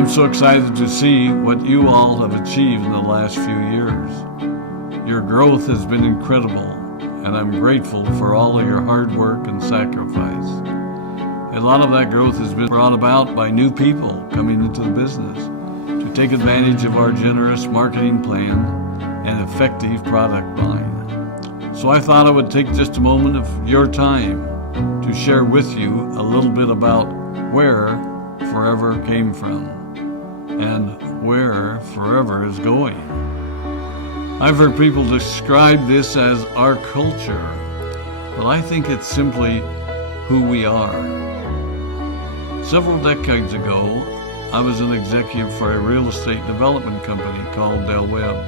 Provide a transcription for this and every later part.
I'm so excited to see what you all have achieved in the last few years. Your growth has been incredible, and I'm grateful for all of your hard work and sacrifice. A lot of that growth has been brought about by new people coming into the business to take advantage of our generous marketing plan and effective product line. So I thought I would take just a moment of your time to share with you a little bit about where Forever came from and where Forever is going. I've heard people describe this as our culture, but I think it's simply who we are. Several decades ago, I was an executive for a real estate development company called Del Webb.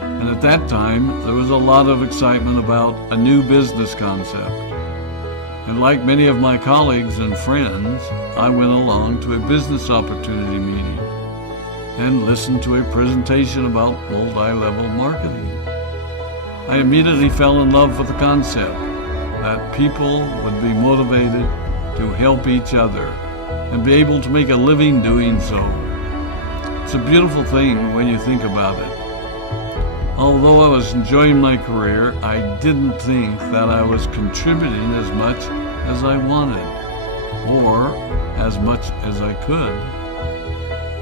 And at that time, there was a lot of excitement about a new business concept. And like many of my colleagues and friends, I went along to a business opportunity meeting and listened to a presentation about multi-level marketing. I immediately fell in love with the concept that people would be motivated to help each other and be able to make a living doing so. It's a beautiful thing when you think about it. Although I was enjoying my career, I didn't think that I was contributing as much as I wanted, or as much as I could,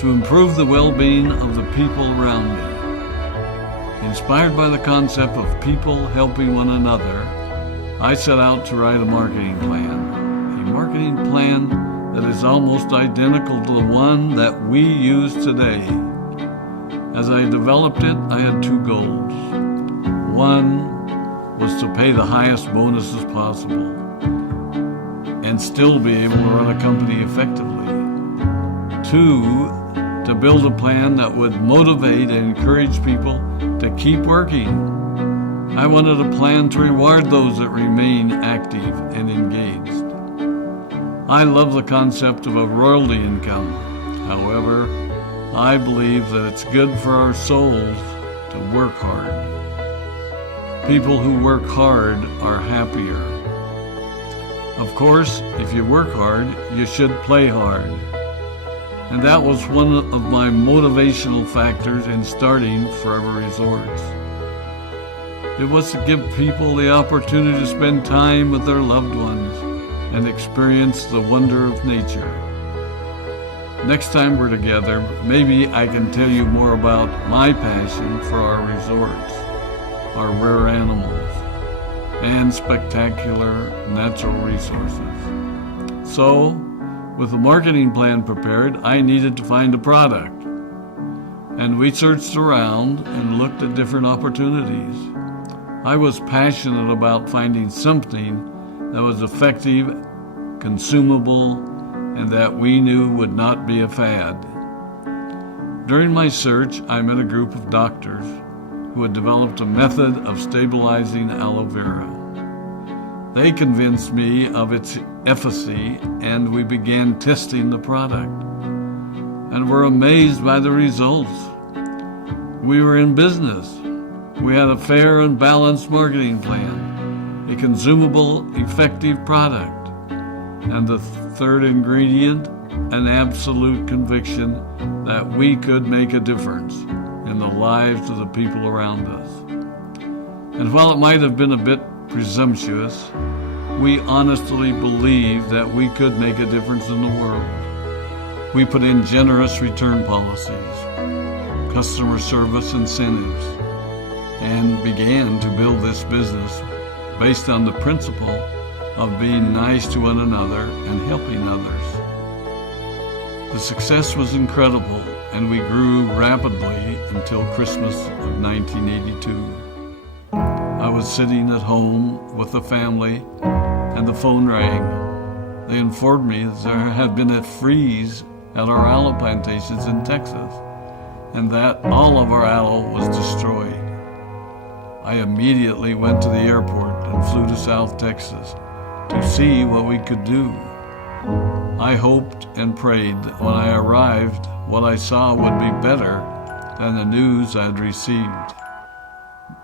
to improve the well-being of the people around me. Inspired by the concept of people helping one another, I set out to write a marketing plan that is almost identical to the one that we use today. As I developed it, I had two goals. One was to pay the highest bonuses possible and still be able to run a company effectively. Two, to build a plan that would motivate and encourage people to keep working. I wanted a plan to reward those that remain active and engaged. I love the concept of a royalty income. However, I believe that it's good for our souls to work hard. People who work hard are happier. Of course, if you work hard, you should play hard. And that was one of my motivational factors in starting Forever Resorts. It was to give people the opportunity to spend time with their loved ones and experience the wonder of nature. Next time we're together, maybe I can tell you more about my passion for our resorts, our rare animals, and spectacular natural resources. So, with the marketing plan prepared, I needed to find a product. And we searched around and looked at different opportunities. I was passionate about finding something that was effective, consumable, and that we knew would not be a fad. During my search, I met a group of doctors who had developed a method of stabilizing aloe vera. They convinced me of its efficacy, and we began testing the product, and were amazed by the results. We were in business. We had a fair and balanced marketing plan, a consumable, effective product, and the third ingredient, an absolute conviction that we could make a difference in the lives of the people around us. And while it might have been a bit presumptuous, we honestly believed that we could make a difference in the world. We put in generous return policies, customer service incentives, and began to build this business based on the principle of being nice to one another and helping others. The success was incredible, and we grew rapidly until Christmas of 1982. I was sitting at home with the family, and the phone rang. They informed me that there had been a freeze at our aloe plantations in Texas, and that all of our aloe was destroyed. I immediately went to the airport and flew to South Texas to see what we could do. I hoped and prayed that when I arrived, what I saw would be better than the news I'd received.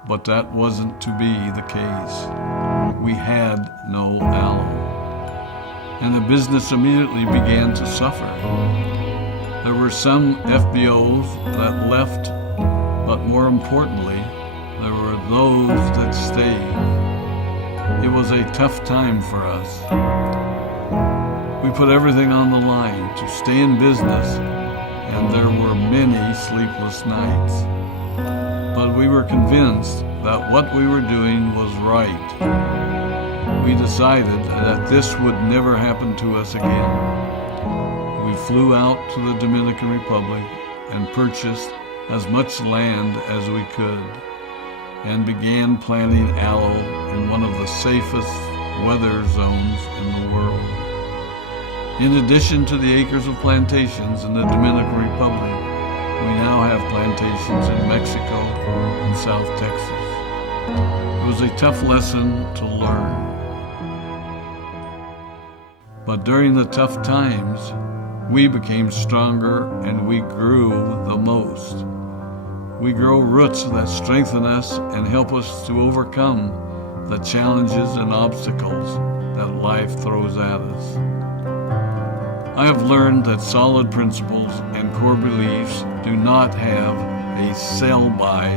But that wasn't to be the case. We had no aloe, and the business immediately began to suffer. There were some FBOs that left, but more importantly, there were those that stayed. It was a tough time for us. We put everything on the line to stay in business, and there were many sleepless nights. But we were convinced that what we were doing was right. We decided that this would never happen to us again. We flew out to the Dominican Republic and purchased as much land as we could and began planting aloe in one of the safest weather zones in the world. In addition to the acres of plantations in the Dominican Republic, we now have plantations in Mexico and South Texas. It was a tough lesson to learn. But during the tough times, we became stronger and we grew the most. We grow roots that strengthen us and help us to overcome the challenges and obstacles that life throws at us. I have learned that solid principles and core beliefs do not have a sell-by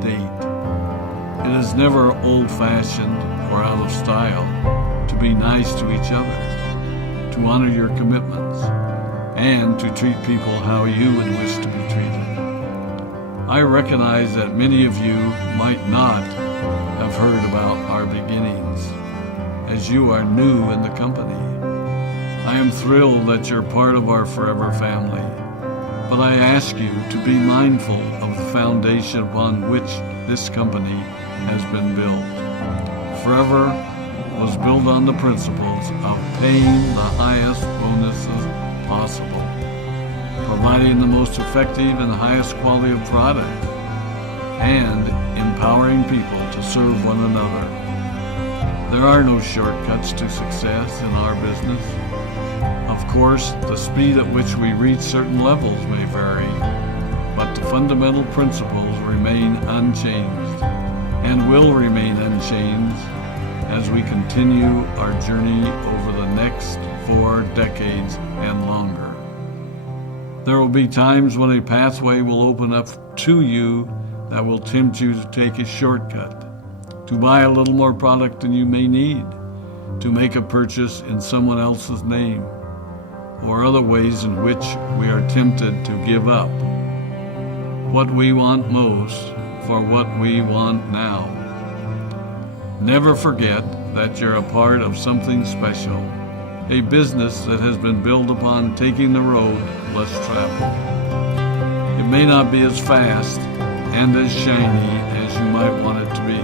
date. It is never old-fashioned or out of style to be nice to each other, to honor your commitments, and to treat people how you would wish to be treated. I recognize that many of you might not have heard about our beginnings, as you are new in the company. I am thrilled that you're part of our forever family, but I ask you to be mindful of the foundation upon which this company has been built. Forever was built on the principles of paying the highest bonuses possible, providing the most effective and highest quality of product, and empowering people to serve one another. There are no shortcuts to success in our business. Of course, the speed at which we reach certain levels may vary, but the fundamental principles remain unchanged and will remain unchanged as we continue our journey over the next 4 decades and longer. There will be times when a pathway will open up to you that will tempt you to take a shortcut, to buy a little more product than you may need, to make a purchase in someone else's name, or other ways in which we are tempted to give up what we want most for what we want now. Never forget that you're a part of something special, a business that has been built upon taking the road less traveled. It may not be as fast and as shiny as you might want it to be,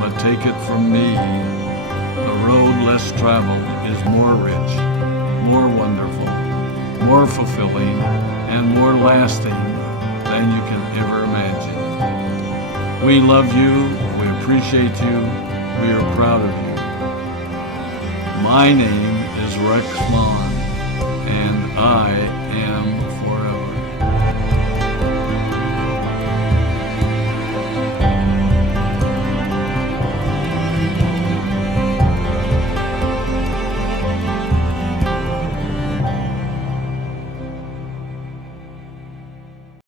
but take it from me, the road less traveled is more rich, more wonderful, more fulfilling, and more lasting than you can ever imagine. We love you, we appreciate you, we are proud of you. My name is Rex Mon, and I am